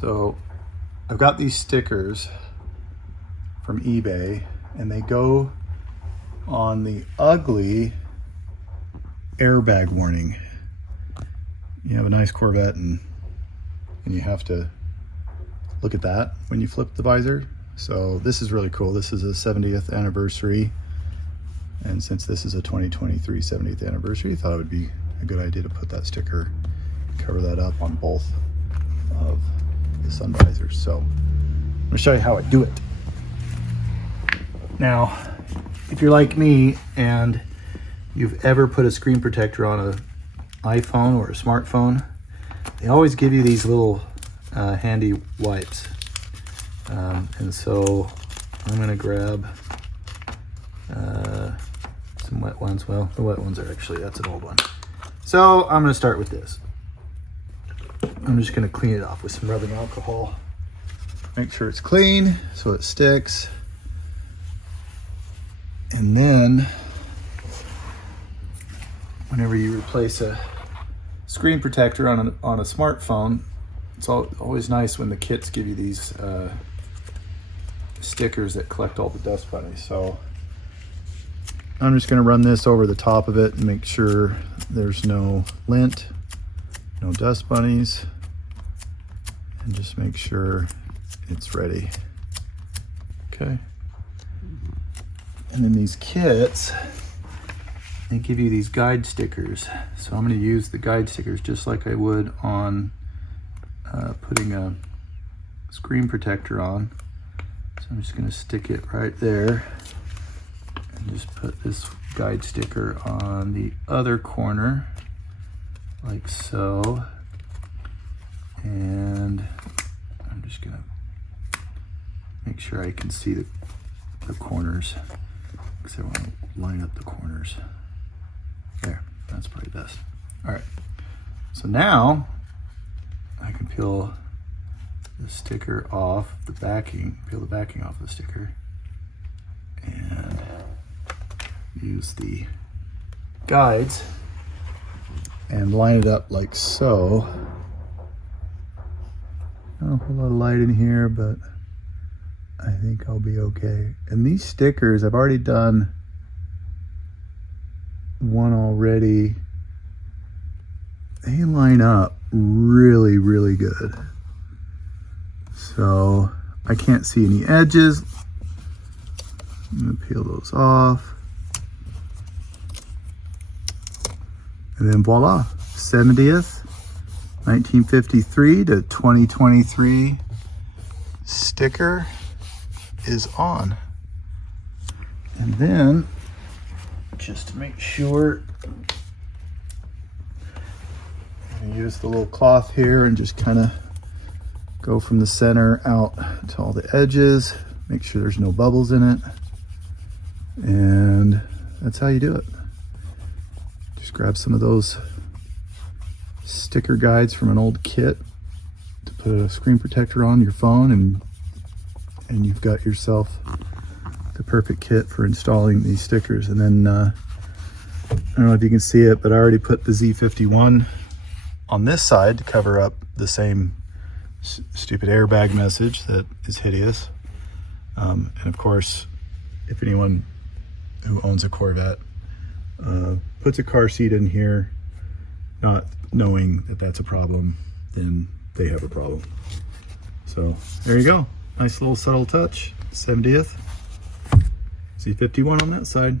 So I've got these stickers from eBay and they go on the ugly airbag warning. You have a nice Corvette and you have to look at that when you flip the visor. So this is really cool. This is a 70th anniversary. And since this is a 2023 70th anniversary, I thought it would be a good idea to put that sticker, cover that up on both of the sun visors. So I'm gonna show you how I do it. Now, if you're like me and you've ever put a screen protector on an iPhone or a smartphone, they always give you these little handy wipes. And so I'm gonna grab some wet ones. Well, the wet ones are actually, that's an old one. So I'm gonna start with this. I'm just gonna clean it off with some rubbing alcohol. Make sure it's clean so it sticks. And then whenever you replace a screen protector on a smartphone, it's always nice when the kits give you these stickers that collect all the dust bunnies. So I'm just gonna run this over the top of it and make sure there's no lint, no dust bunnies, and just make sure it's ready. Okay. And then these kits, they give you these guide stickers. So I'm gonna use the guide stickers just like I would on putting a screen protector on. So I'm just gonna stick it right there and just put this guide sticker on the other corner, like so. And I'm just gonna make sure I can see the corners, because I want to line up the corners. There, that's probably best. All right, so now I can peel the sticker off the backing, peel the backing off the sticker, and use the guides and line it up like so. Not a whole lot of light in here, but I think I'll be okay. And these stickers, I've already done one already. They line up really, really good. So I can't see any edges. I'm gonna peel those off. And then voila, 70th, 1953 to 2023 sticker is on. And then, just to make sure, I'm gonna use the little cloth here and just kind of go from the center out to all the edges, make sure there's no bubbles in it, and that's how you do it. Just grab some of those sticker guides from an old kit to put a screen protector on your phone, and you've got yourself the perfect kit for installing these stickers. And then I don't know if you can see it, but I already put the Z51 on this side to cover up the same stupid airbag message that is hideous. And of course, if anyone who owns a Corvette puts a car seat in here not knowing that that's a problem, then they have a problem. So there you go. Nice little subtle touch. 70th. Z51 on that side.